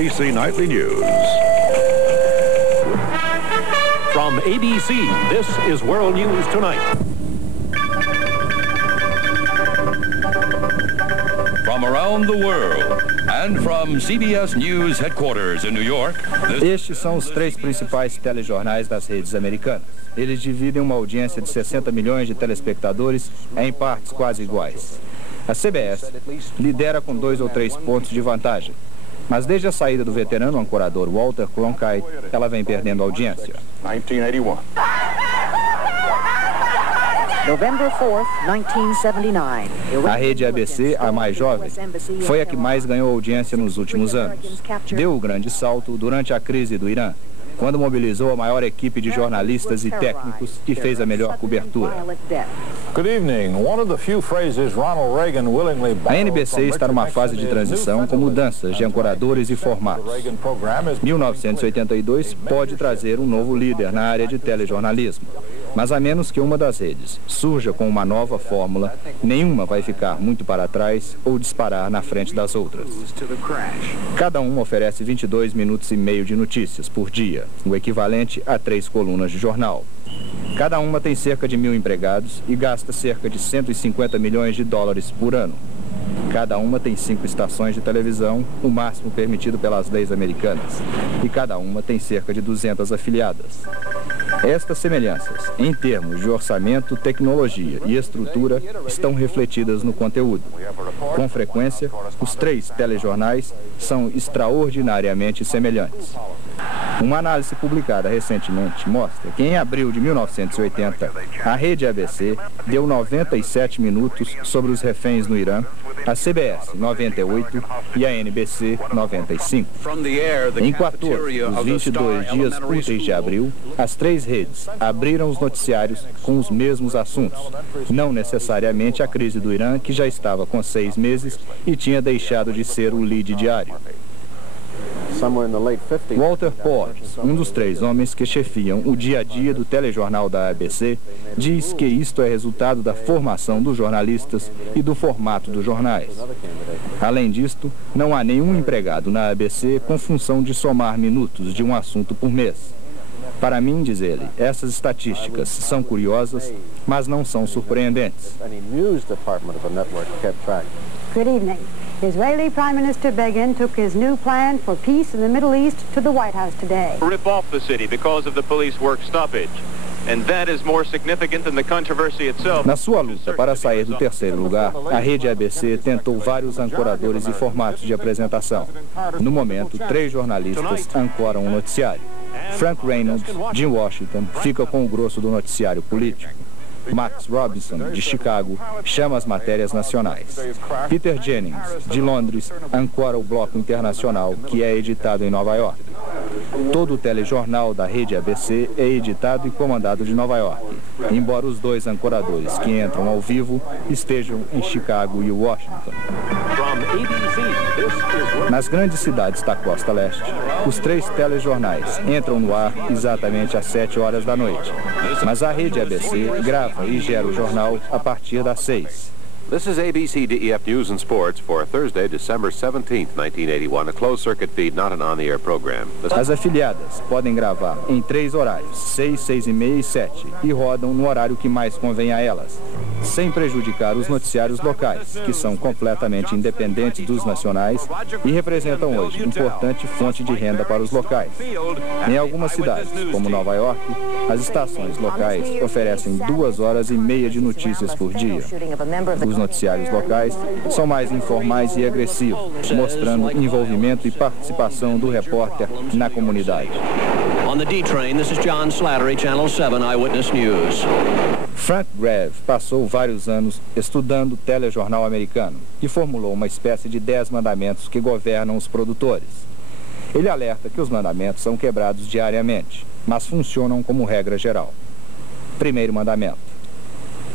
ABC Nightly News. From ABC, this is World News Tonight. From around the world and from CBS News headquarters in New York. Estes são os 3 principais telejornais das redes americanas. Eles dividem uma audiência de 60 milhões de telespectadores em partes quase iguais. A CBS lidera com 2 ou 3 pontos de vantagem, mas desde a saída do veterano ancorador Walter Cronkite, ela vem perdendo audiência. 1981. November 4th, 1979. A rede ABC, a mais jovem, foi a que mais ganhou audiência nos últimos anos. Deu o grande salto durante a crise do Irã, quando mobilizou a maior equipe de jornalistas e técnicos e fez a melhor cobertura. A NBC está numa fase de transição com mudanças de ancoradores e formatos. 1982 pode trazer um novo líder na área de telejornalismo. Mas a menos que uma das redes surja com uma nova fórmula, nenhuma vai ficar muito para trás ou disparar na frente das outras. Cada uma oferece 22 minutos e meio de notícias por dia, o equivalente a 3 colunas de jornal. Cada uma tem cerca de 1.000 empregados e gasta cerca de 150 milhões de dólares por ano. Cada uma tem 5 estações de televisão, o máximo permitido pelas leis americanas. E cada uma tem cerca de 200 afiliadas. Estas semelhanças, em termos de orçamento, tecnologia e estrutura, estão refletidas no conteúdo. Com frequência, os 3 telejornais são extraordinariamente semelhantes. Uma análise publicada recentemente mostra que em abril de 1980, a rede ABC deu 97 minutos sobre os reféns no Irã, a CBS 98 e a NBC 95. Em 14 dos 22 dias úteis de abril, as 3 redes abriram os noticiários com os mesmos assuntos, não necessariamente a crise do Irã, que já estava com 6 meses e tinha deixado de ser o lead diário. Walter Porges, um dos 3 homens que chefiam o dia a dia do telejornal da ABC, diz que isto é resultado da formação dos jornalistas e do formato dos jornais. Além disto, não há nenhum empregado na ABC com função de somar minutos de um assunto por mês. Para mim, diz ele, essas estatísticas são curiosas, mas não são surpreendentes. Good evening. Israeli Prime Minister Begin took his new plan for peace in the Middle East to the White House today. Rip off the city because of the police work stoppage. And that is more significant than the controversy itself. Na sua luta para sair do 3º lugar, a rede ABC tentou vários ancoradores e formatos de apresentação. No momento, 3 jornalistas ancoram o noticiário. Frank Reynolds, de Washington, fica com o grosso do noticiário político. Max Robinson, de Chicago, chama as matérias nacionais. Peter Jennings, de Londres, ancora o bloco internacional, que é editado em Nova York. Todo o telejornal da rede ABC é editado e comandado de Nova York, embora os 2 ancoradores que entram ao vivo estejam em Chicago e Washington. Nas grandes cidades da costa leste, os 3 telejornais entram no ar exatamente às 7 horas da noite, mas a rede ABC grava e gera o jornal a partir das 6. This is ABC DEF News and Sports for Thursday, December 17th, 1981, a closed-circuit feed, not an on-the-air program. As afiliadas podem gravar em 3 horários, 6, 6:30 e 7, e rodam no horário que mais convém a elas, sem prejudicar os noticiários locais, que são completamente independentes dos nacionais e representam hoje importante fonte de renda para os locais. Em algumas cidades, como Nova York, as estações locais oferecem 2 horas e meia de notícias por dia. Os noticiários locais são mais informais e agressivos, mostrando envolvimento e participação do repórter na comunidade. On the D-train, this is John Slattery, Channel 7 Eyewitness News. Frank Greve passou vários anos estudando telejornal americano e formulou uma espécie de 10 mandamentos que governam os produtores. Ele alerta que os mandamentos são quebrados diariamente, mas funcionam como regra geral. Primeiro mandamento: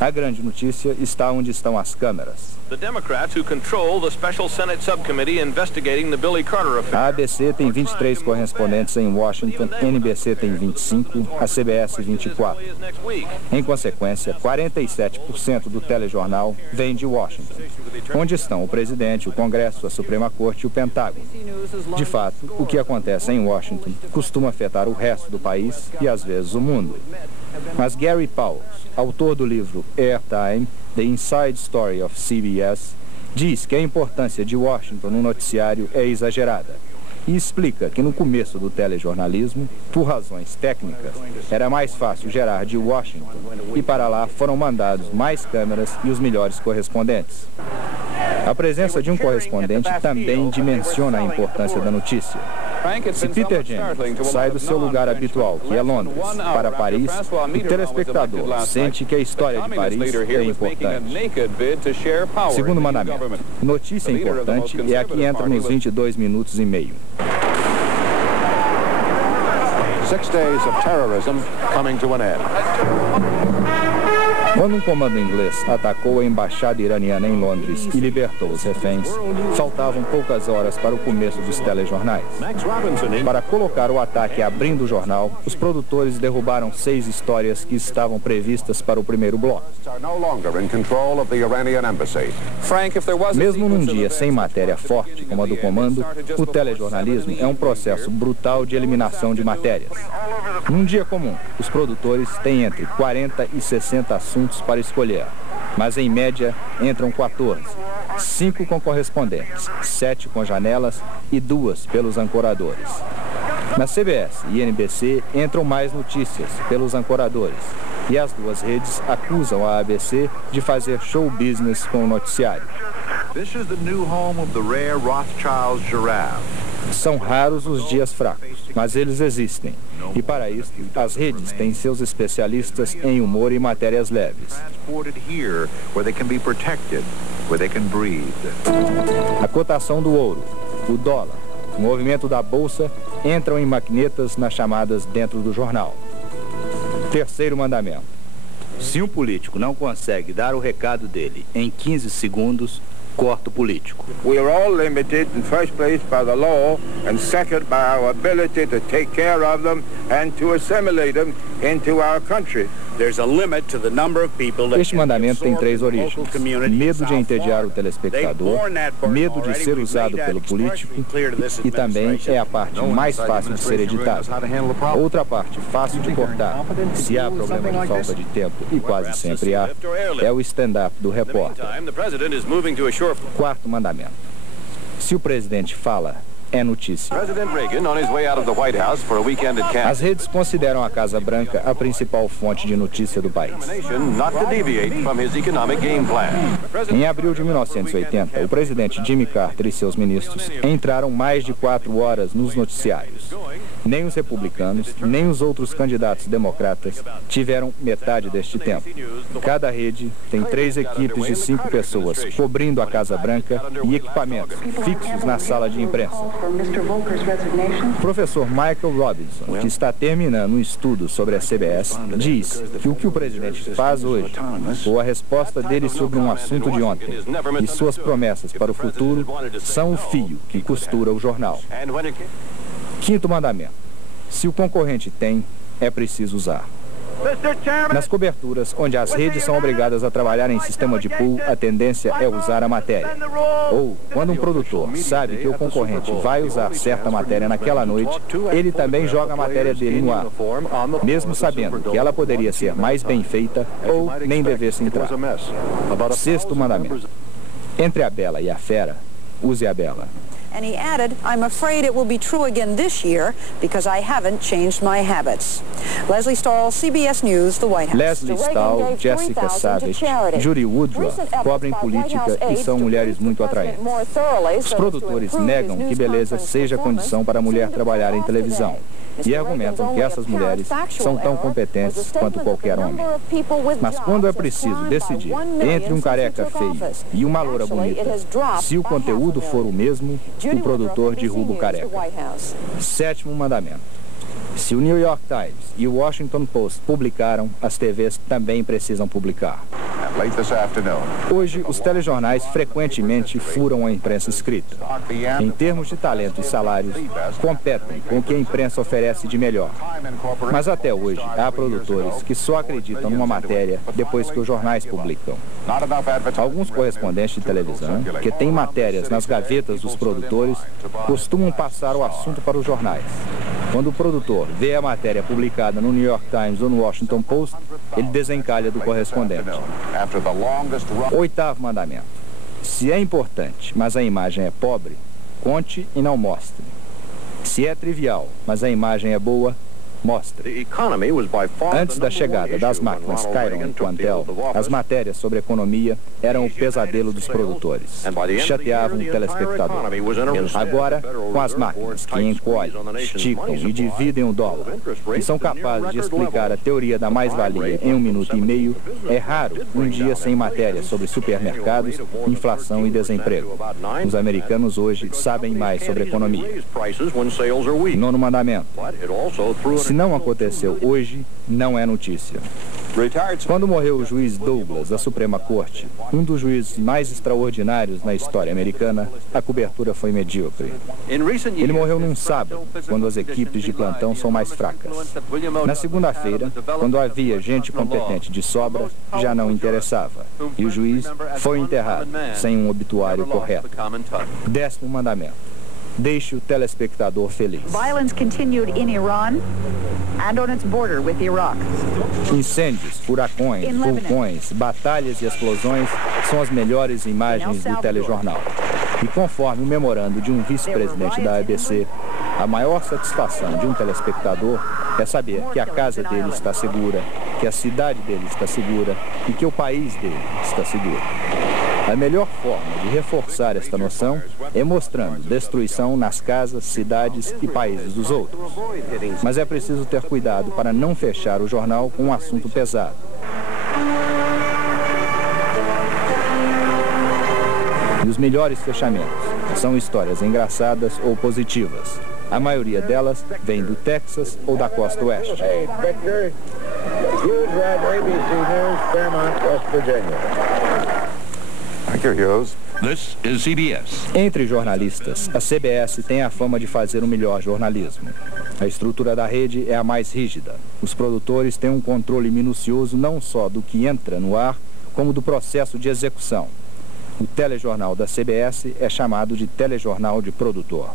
A grande notícia está onde estão as câmeras. The Democrats who control the special Senate subcommittee investigating the Billy Carter affair. A ABC tem 23 correspondentes em Washington, NBC tem 25, a CBS 24. Em consequência, 47% do telejornal vem de Washington, onde estão o presidente, o Congresso, a Suprema Corte e o Pentágono. De fato, o que acontece em Washington costuma afetar o resto do país e, às vezes, o mundo. Mas Gary Pauls, autor do livro Airtime, The Inside Story of CBS, diz que a importância de Washington no noticiário é exagerada e explica que no começo do telejornalismo, por razões técnicas, era mais fácil gerar de Washington e para lá foram mandados mais câmeras e os melhores correspondentes. A presença de um correspondente também dimensiona a importância da notícia. Se Peter Jennings sai do seu lugar habitual, que é Londres, para Paris, o telespectador sente que a história de Paris é importante. Segundo mandamento, notícia importante é a que entra nos 22 minutos e meio. 6 days of terrorism coming to an end. Quando um comando inglês atacou a embaixada iraniana em Londres e libertou os reféns, faltavam poucas horas para o começo dos telejornais. Para colocar o ataque abrindo o jornal, os produtores derrubaram 6 histórias que estavam previstas para o primeiro bloco. Mesmo num dia sem matéria forte, como a do comando, o telejornalismo é um processo brutal de eliminação de matérias. Num dia comum, os produtores têm entre 40 e 60 assuntos para escolher, mas em média entram 14, 5 com correspondentes, 7 com janelas e 2 pelos ancoradores. Na CBS e NBC entram mais notícias pelos ancoradores e as duas redes acusam a ABC de fazer show business com o noticiário. This is the new home of the rare Rothschild giraffe. São raros os dias fracos, mas eles existem. E para isso, as redes têm seus especialistas em humor e matérias leves. A cotação do ouro, o dólar, o movimento da bolsa entram em maquinetas nas chamadas dentro do jornal. Terceiro mandamento. Se um político não consegue dar o recado dele em 15 segundos, corta o político. We are all limited in first place by the law and second by our ability to take care of them and to assimilate them into our country. Este mandamento tem 3 origens: medo de entediar o telespectador, medo de ser usado pelo político e também é a parte mais fácil de ser editada. Outra parte fácil de cortar, se há problema de falta de tempo, e quase sempre há, é o stand-up do repórter. Quarto mandamento: se o presidente fala, é notícia. As redes consideram a Casa Branca a principal fonte de notícia do país. Em abril de 1980, o presidente Jimmy Carter e seus ministros entraram mais de 4 horas nos noticiários. Nem os republicanos, nem os outros candidatos democratas tiveram metade deste tempo. Cada rede tem 3 equipes de 5 pessoas cobrindo a Casa Branca e equipamentos fixos na sala de imprensa. O professor Michael Robinson, que está terminando um estudo sobre a CBS, diz que o que o presidente faz hoje, ou a resposta dele sobre um assunto de ontem, e suas promessas para o futuro, são o fio que costura o jornal. Quinto mandamento: se o concorrente tem, é preciso usar. Nas coberturas, onde as redes são obrigadas a trabalhar em sistema de pool, a tendência é usar a matéria. Ou, quando um produtor sabe que o concorrente vai usar certa matéria naquela noite, ele também joga a matéria dele no ar, mesmo sabendo que ela poderia ser mais bem feita ou nem devesse entrar. Sexto mandamento: entre a bela e a fera, use a bela. And he added, I'm afraid it will be true again this year because I haven't changed my habits. Leslie Stahl, CBS News, the White House. Leslie Stahl, Jessica Savage, Judy Woodruff cobrem política e são mulheres muito atraentes. Os produtores negam que beleza seja condição para a mulher trabalhar em televisão e argumentam que essas mulheres são tão competentes quanto qualquer homem. Mas quando é preciso decidir entre um careca feio e uma loura bonita, se o conteúdo for o mesmo, o produtor derruba o careca. Sétimo mandamento: se o New York Times e o Washington Post publicaram, as TVs também precisam publicar. late this afternoon. Hoje, os telejornais frequentemente furam a imprensa escrita. Em termos de talento e salários, competem com o que a imprensa oferece de melhor. Mas até hoje, há produtores que só acreditam numa matéria depois que os jornais publicam. Alguns correspondentes de televisão, que têm matérias nas gavetas dos produtores, costumam passar o assunto para os jornais. Quando o produtor vê a matéria publicada no New York Times ou no Washington Post, ele desencalha do correspondente. Oitavo mandamento. Se é importante, mas a imagem é pobre, conte e não mostre. Se é trivial, mas a imagem é boa, mostre. Antes da chegada das máquinas Chiron e Quantel, as matérias sobre economia eram o pesadelo dos produtores. Chateavam o telespectador. Agora, com as máquinas que encolhem, esticam e dividem o dólar, e são capazes de explicar a teoria da mais-valia em 1 minuto e meio, é raro um dia sem matérias sobre supermercados, inflação e desemprego. Os americanos hoje sabem mais sobre economia. Nono mandamento. Se não aconteceu hoje, não é notícia. Quando morreu o juiz Douglas da Suprema Corte, um dos juízes mais extraordinários na história americana, a cobertura foi medíocre. Ele morreu num sábado, quando as equipes de plantão são mais fracas. Na segunda-feira, quando havia gente competente de sobra, já não interessava. E o juiz foi enterrado, sem um obituário correto. 10º mandamento. Deixe o telespectador feliz. Violence continued in Iran and on its border with Iraq. Incêndios, furacões, vulcões, batalhas e explosões são as melhores imagens do telejornal. E conforme o memorando de um vice-presidente da ABC, a maior satisfação de um telespectador é saber que a casa dele está segura, que a cidade dele está segura e que o país dele está seguro. A melhor forma de reforçar esta noção é mostrando destruição nas casas, cidades e países dos outros. Mas é preciso ter cuidado para não fechar o jornal com um assunto pesado. E os melhores fechamentos são histórias engraçadas ou positivas. A maioria delas vem do Texas ou da costa oeste. Hey, Victor, Hughes Red, ABC News, Fairmont, West Virginia. Thank you, Hughes. This is CBS. Entre jornalistas, a CBS tem a fama de fazer o melhor jornalismo. A estrutura da rede é a mais rígida. Os produtores têm um controle minucioso não só do que entra no ar, como do processo de execução. O telejornal da CBS é chamado de telejornal de produtor.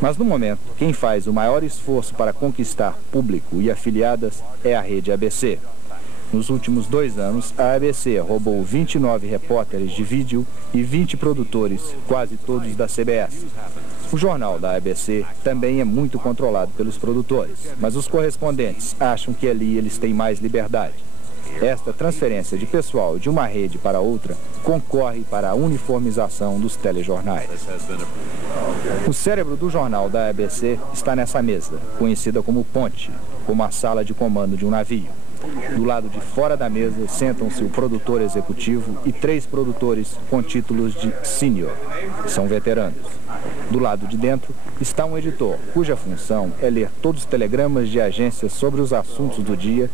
Mas no momento, quem faz o maior esforço para conquistar público e afiliadas é a rede ABC. Nos últimos 2 anos, a ABC roubou 29 repórteres de vídeo e 20 produtores, quase todos da CBS. O jornal da ABC também é muito controlado pelos produtores, mas os correspondentes acham que ali eles têm mais liberdade. Esta transferência de pessoal de uma rede para outra concorre para a uniformização dos telejornais. O cérebro do jornal da ABC está nessa mesa, conhecida como ponte, como a sala de comando de um navio. Do lado de fora da mesa sentam-se o produtor executivo e 3 produtores com títulos de sênior, são veteranos. Do lado de dentro está um editor, cuja função é ler todos os telegramas de agências sobre os assuntos do dia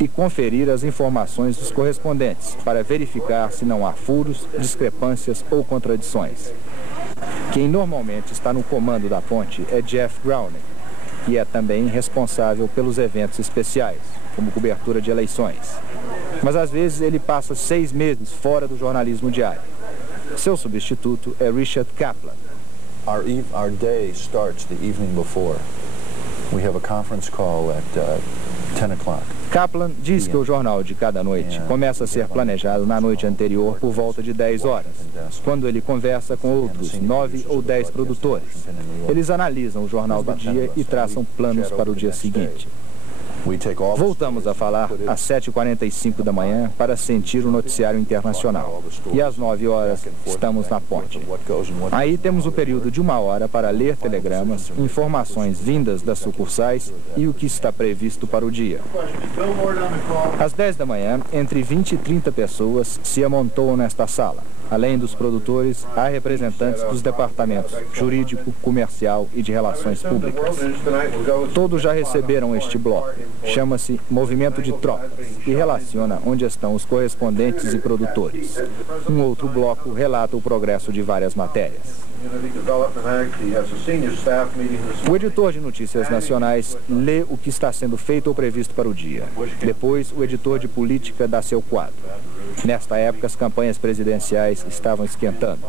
e conferir as informações dos correspondentes para verificar se não há furos, discrepâncias ou contradições. Quem normalmente está no comando da ponte é Jeff Browning, que é também responsável pelos eventos especiais, como cobertura de eleições. Mas às vezes ele passa 6 meses fora do jornalismo diário. Seu substituto é Richard Kaplan. Our day starts the evening before. We have a conference call at 10 o'clock. Kaplan diz que o jornal de cada noite começa a ser planejado na noite anterior por volta de 10 horas, quando ele conversa com outros 9 ou 10 produtores. Eles analisam o jornal do dia e traçam planos para o dia seguinte. Voltamos a falar às 7h45 da manhã para sentir o noticiário internacional. E às 9 horas estamos na ponte. Aí temos o período de 1 hora para ler telegramas, informações vindas das sucursais e o que está previsto para o dia. Às 10 da manhã, entre 20 e 30 pessoas se amontoam nesta sala. além dos produtores, há representantes dos departamentos jurídico, comercial e de relações públicas. Todos já receberam este bloco. Chama-se Movimento de Tropas e relaciona onde estão os correspondentes e produtores. Um outro bloco relata o progresso de várias matérias. O editor de notícias nacionais lê o que está sendo feito ou previsto para o dia. Depois, o editor de política dá seu quadro. Nesta época, as campanhas presidenciais estavam esquentando.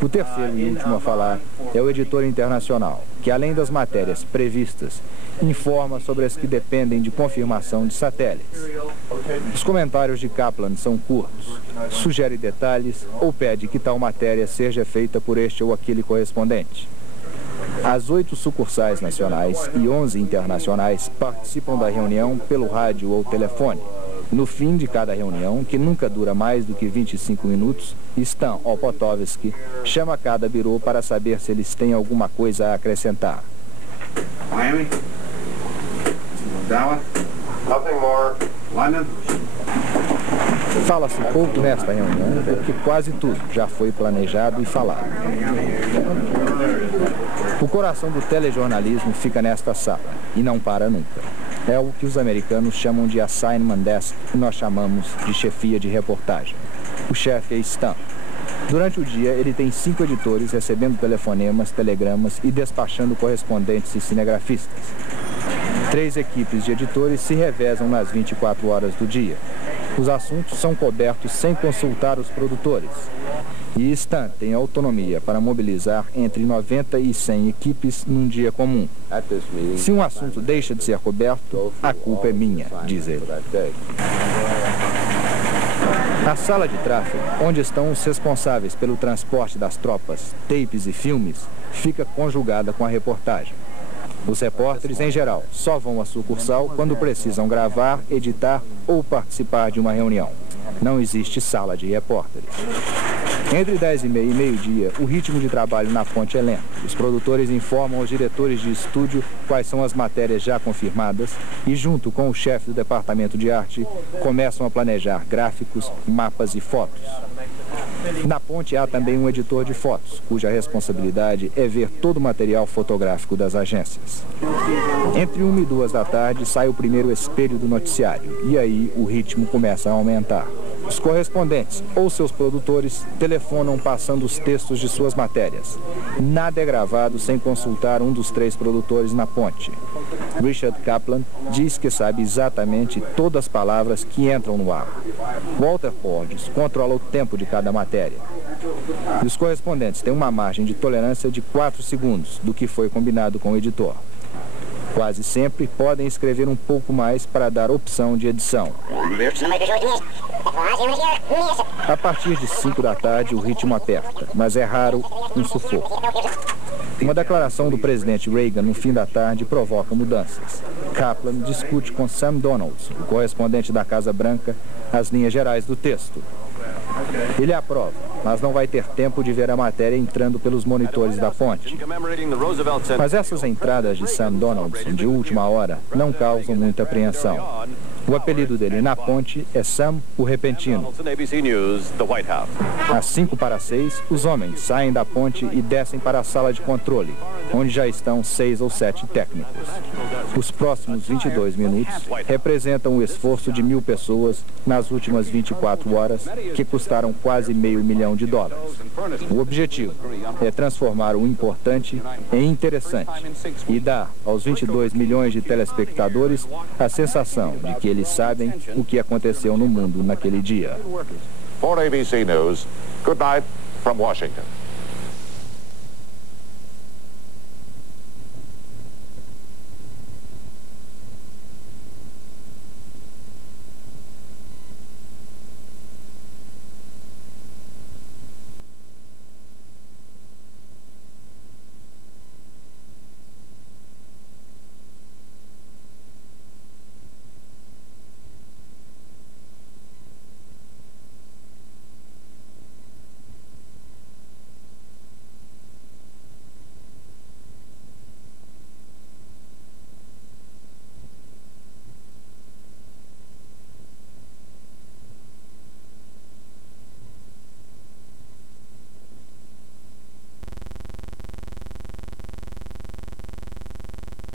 O terceiro e último a falar é o editor internacional, que além das matérias previstas, informa sobre as que dependem de confirmação de satélites. Os comentários de Kaplan são curtos, sugere detalhes ou pede que tal matéria seja feita por este ou aquele correspondente. As 8 sucursais nacionais e 11 internacionais participam da reunião pelo rádio ou telefone. No fim de cada reunião, que nunca dura mais do que 25 minutos, Stan Opotovsky chama cada birô para saber se eles têm alguma coisa a acrescentar. Miami? Dallas? Nothing more. London? Fala-se pouco nesta reunião, porque quase tudo já foi planejado e falado. O coração do telejornalismo fica nesta sala e não para nunca. É o que os americanos chamam de assignment desk e nós chamamos de chefia de reportagem. O chefe é Stan. Durante o dia, ele tem 5 editores recebendo telefonemas, telegramas e despachando correspondentes e cinegrafistas. 3 equipes de editores se revezam nas 24 horas do dia. Os assuntos são cobertos sem consultar os produtores. E Stan tem autonomia para mobilizar entre 90 e 100 equipes num dia comum. Se um assunto deixa de ser coberto, a culpa é minha, diz ele. A sala de tráfego, onde estão os responsáveis pelo transporte das tropas, tapes e filmes, fica conjugada com a reportagem. Os repórteres, em geral, só vão à sucursal quando precisam gravar, editar ou participar de uma reunião. Não existe sala de repórteres. Entre 10h30 e meio-dia, o ritmo de trabalho na ponte é lento. Os produtores informam aos diretores de estúdio quais são as matérias já confirmadas e, junto com o chefe do departamento de arte, começam a planejar gráficos, mapas e fotos. Na ponte há também um editor de fotos, cuja responsabilidade é ver todo o material fotográfico das agências. Entre 1 e 2 da tarde sai o primeiro espelho do noticiário e aí o ritmo começa a aumentar. Os correspondentes ou seus produtores telefonam passando os textos de suas matérias. Nada é gravado sem consultar um dos 3 produtores na ponte. Richard Kaplan diz que sabe exatamente todas as palavras que entram no ar. Walter Porges controla o tempo de cada matéria. E os correspondentes têm uma margem de tolerância de 4 segundos do que foi combinado com o editor. Quase sempre podem escrever um pouco mais para dar opção de edição. A partir de 5 da tarde o ritmo aperta, mas é raro um sufoco. Uma declaração do presidente Reagan no fim da tarde provoca mudanças. Kaplan discute com Sam Donalds, o correspondente da Casa Branca, as linhas gerais do texto. Ele aprova, mas não vai ter tempo de ver a matéria entrando pelos monitores da ponte. Mas essas entradas de Sam Donaldson de última hora não causam muita apreensão. O apelido dele na ponte é Sam o Repentino. Às 5:45, os homens saem da ponte e descem para a sala de controle, onde já estão 6 ou 7 técnicos. Os próximos 22 minutos representam o esforço de 1.000 pessoas nas últimas 24 horas, que custaram quase $500 milhões. O objetivo é transformar o importante em interessante e dar aos 22 milhões de telespectadores a sensação de que eles sabem o que aconteceu no mundo naquele dia. For ABC News, good night from Washington.